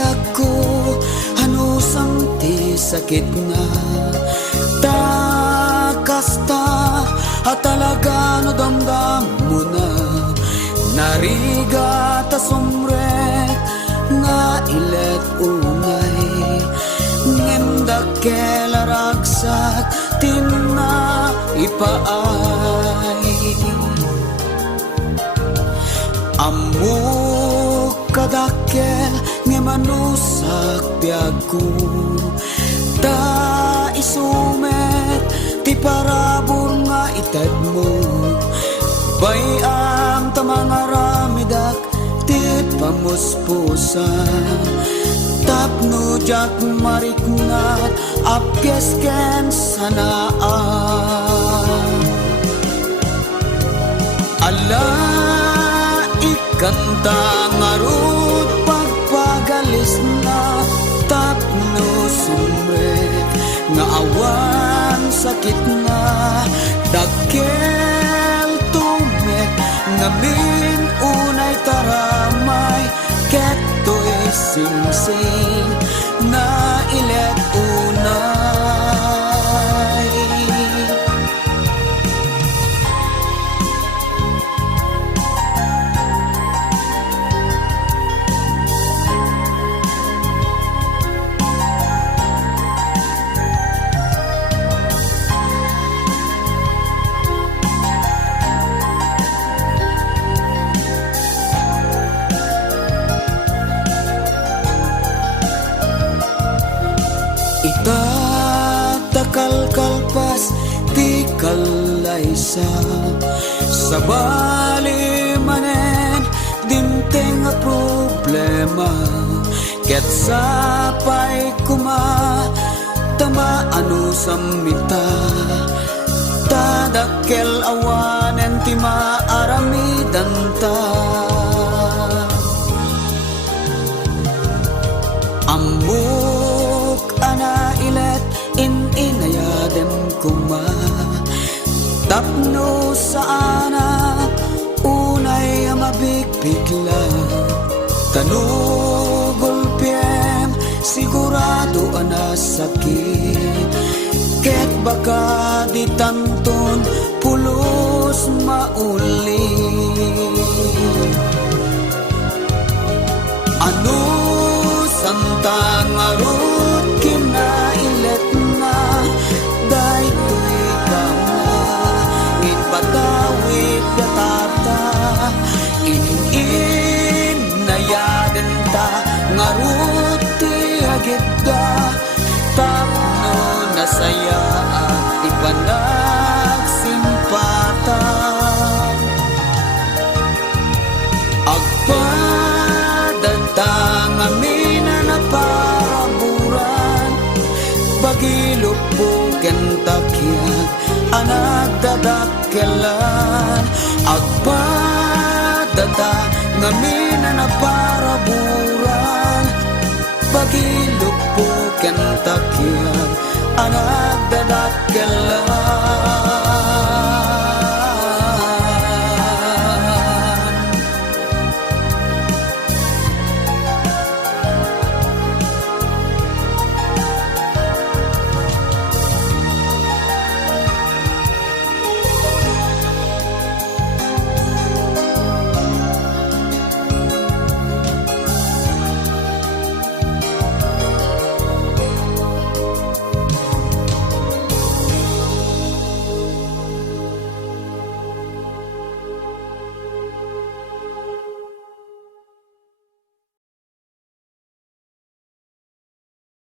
biag ko hanusang ti sakit na takasta at talaga no damdam mo na nariga ta sumrek nga ilet unay ngem kelaragsak tinna ipaay amuk kadakkel nga manusak biagku ta isumet ti parabur nga ited mo bayam ta mga ramidak ti pamuspusan tapno jak mariknat apkesken sanaan Allah ikanta ngarut pagpagalis na tapno sumrek nga awan sakit na dakkel tumek ngamin unay taramay keto'y singsing na ilet unay itatakal-kalpas ti kalaysa sa bali manen dinteng nga problema ket sapay kuma tama ano samita tadakkel awanen ti maaramidan ta ambuk ana ilet inayadem kuma tapno sana unay mabigbigla tanugol piem sigurado ana sakit ket baka di tanton pulos mauli ano santang arut kinailet na daytoy ka na inpatawid gatata inayaden ta ngarut ti agidda tapno nasaya ipanag simpata agpadantang amin na paraburan pagilupuken takyag anak dadakkelan agpadata ngamin